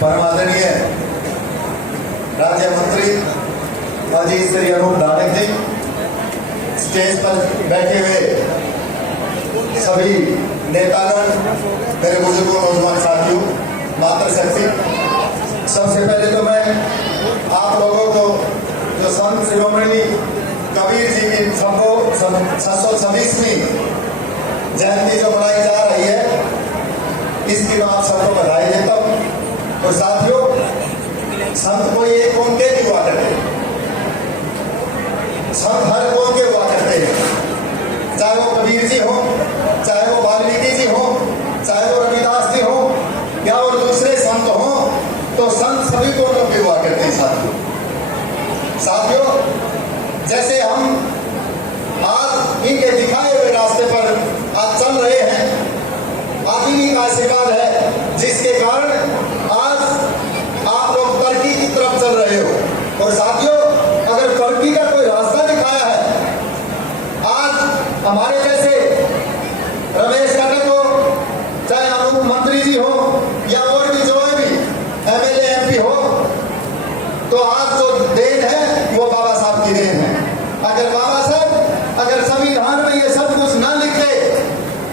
परमादरणीय राज्य मंत्री अजी श्री अनूप धानक जी, स्टेज पर बैठे हुए सभी नेतागण, मेरे बुजुर्गों, नौजवान साथियों, मातृशक्ति, सबसे पहले तो मैं आप लोगों को जो संत शिरोमणि कबीर जी की 626वीं जयंती जो मनाई जा रही है, इसकी मैं आप सबको बधाई देता हूँ। और साथियों, संत कोई एक कौम के नहीं हुआ करते, संत हर कौम के हुआ करते हैं। चाहे वो कबीर जी हो, चाहे वो वाल्मीकि जी हो, चाहे वो रविदास जी हो, या और दूसरे संत हो, तो संत सभी कौमों के हुआ करते हैं। साथियों, जैसे हम आज इनके दिखाए हुए रास्ते पर आज चल रहे हैं, आज इन्हीं का आशीर्वाद है जिसके कारण आज आप लोग तरक्की की तरफ चल रहे हो। और साथियों, अगर तरक्की का कोई रास्ता दिखाया है, आज हमारे जैसे रमेश कटक हो, चाहे अनूप मंत्री जी हो, या और भी जो भी एमएलए एमपी हो, तो आज जो देन है वो बाबा साहब की देन है। अगर बाबा साहब अगर संविधान में ये सब कुछ ना लिखते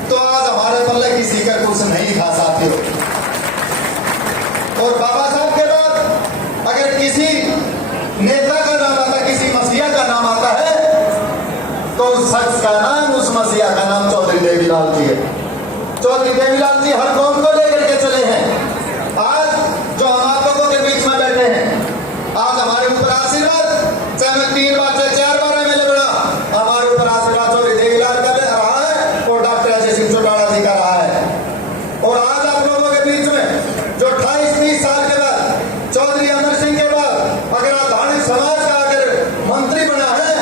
तो आज हमारे पल्ले किसी का कुछ नहीं था साथियों। और बाबा साहब के बाद अगर किसी नेता का नाम आता, किसी मसीहा का नाम आता है, तो उस शख्स का नाम, उस मसीहा का नाम चौधरी देवीलाल जी है। चौधरी देवीलाल जी हर कौम को लेकर के चले हैं। आज जो हम आप लोगों के बीच में बैठे हैं, आज हमारे ऊपर आशीर्वाद, चाहे मैं 3 बार चाहे 4 बार एमएलए बना, हमारे ऊपर आशीर्वाद चौधरी देवीलाल का रहा है और डॉक्टर अजय सिंह चौटाला जी का रहा है। और आज आप लोगों के बीच में जो 28-30 साल के बाद चौधरी अमर सिंह के बाद अगर आप धार्मिक समाज का अगर मंत्री बना है,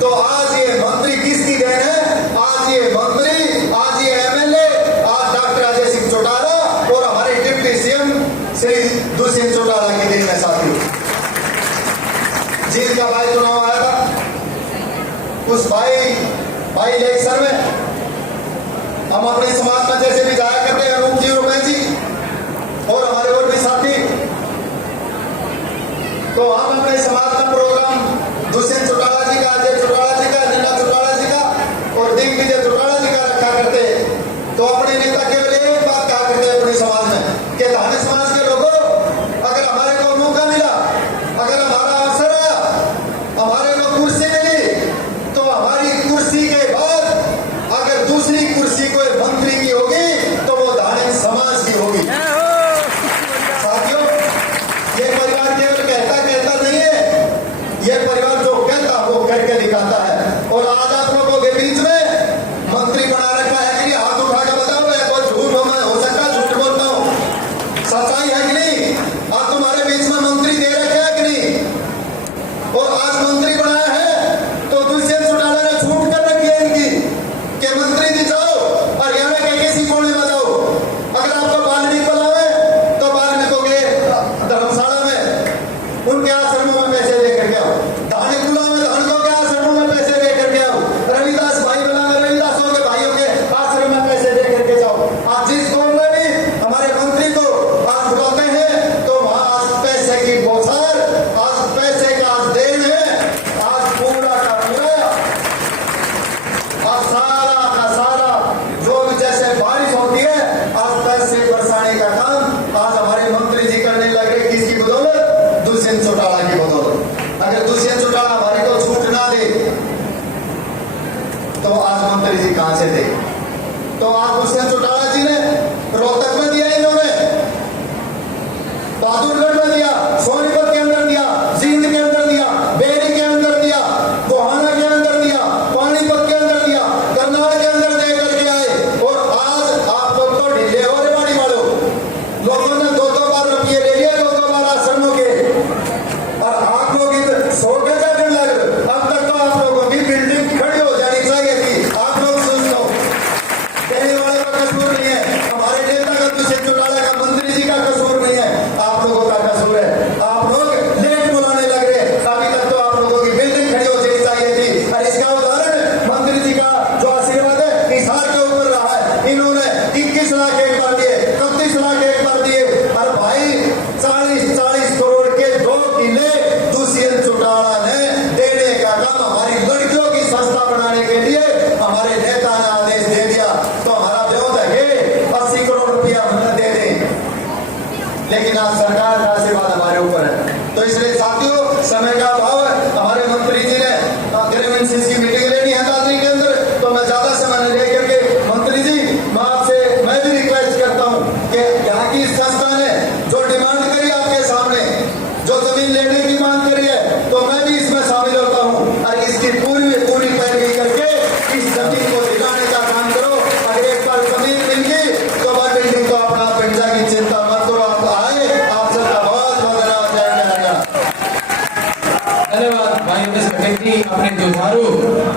तो आज ये मंत्री किसकी देन है? आज ये मंत्री, आज ये एमएलए, आज डॉक्टर अजय सिंह चौटाला और हमारे डिप्टी सीएम श्री दुष्यंत चौटाला की देन है साथियों। जिनका भाई चुनाव आया था, उस भाई इलेक्शन में हम अपने समाज में जैसे भी जाया करते हैं, अनूप जी, रुपए जी और हमारे और भी साथी, तो हम अपने समाज का प्रोग्राम दुष्यंत चौटाला जी का, अजय चौटाला जी का, नीला चौटाला जी का और दिग्विजय चौटाला जी का रखा करते। तो अपने नेता केवल एक बात कहा करते हैं अपने समाज में कि धार्मिक समाज के लोगों, अगर हमारे को मौका मिला, अगर हमारा अवसर आया, हमारे को कुर्सी मिली, तो हमारी कुर्सी के बाद अगर दूसरी कुर्सी कोई मंत्री की होगी तो वो धार्मिक समाज की होगी। साथियों, ये परिवार केवल कहता नहीं है, ये परिवार जो कहता वो करके दिखाता है। और आज आप लोगों के बीच में मंत्री बना रखा है कि हाथ उठा के बताओ, मैं कोई झूठ हो सकता, झूठ बोलता हूँ, सच्चाई है कि नहीं? आज तुम्हारे बीच में मंत्री दे रखे है कि नहीं? और आज मंत्री बनाया है तो दुष्यंत चौटाला ने छूट कर रखी है इनकी कि मंत्री जी जाओ हरियाणा के किसी कोने में जाओ, अगर आपको वाल्मीकि बुलावे तो वाल्मीकि के धर्मशाला में उनके आश्रमों में पैसे लेकर के आओ, धार्मिक बुलावे धार्मिकों के आश्रमों में पैसे लेकर के आओ, रविदास भाई बुलावे रविदासों के भाइयों के आश्रम में पैसे लेकर के जाओ। आज जिस कौम में भी हमारे मंत्री को आज बुलाते हैं तो वहां आज पैसे की बौछार, आज पैसे का आज देन है, आज पूरा का पूरा, आज सारा का सारा जो भी जैसे बारिश होती है, आज पैसे बरसाने का काम आज हमारे मंत्री जी करने लगे। किसकी बदौलत? दुष्यंत चौटाला की बदौलत। अगर दुष्यंत चौटाला हमारे को छूट ना दे तो आज मंत्री जी कहां से दे? तो आज दुष्यंत चौटाला जी ने रोहतक में दिया, इन्होंने बहादुरगढ़ में दिया, सोनीपत के अंदर दिया, जींद के अंदर दिया, बेरी के अंदर दिया, गोहाना के अंदर दिया, पानीपत के अंदर दिया, करनाल के अंदर दे करके आए। और आज आप लोग तो ढीले हो रहे बाड़ी वालों, लोगों ने 2-2 बार रुपये ले लिए, 2-2 बार आश्रमों के, और आप लोग इधर 100 का दिन लग रहे। अब तक तो आप लोगों की बिल्डिंग खड़ी हो जानी चाहिए थी। आप लोग सुन लो, कहने वाले का कसूर नहीं है, हमारे नेता का, दुष्यंत चौटाला का, मंत्री जी का कसूर नहीं है, आप लोगों का 21 लाख एक बार दिए, 31 लाख एक बार दिए। और भाई 40 करोड़ के 2 किले दुष्यंत चौटाला ने देने का काम हमारी लड़कियों की संस्था बनाने के लिए हमारे नेता ने आदेश दे दिया। तो हमारा विरोध है 80 करोड़ रुपया हमने दे दें, लेकिन आज सरकार का आशीर्वाद हमारे ऊपर है। तो इसलिए साथियों, समय का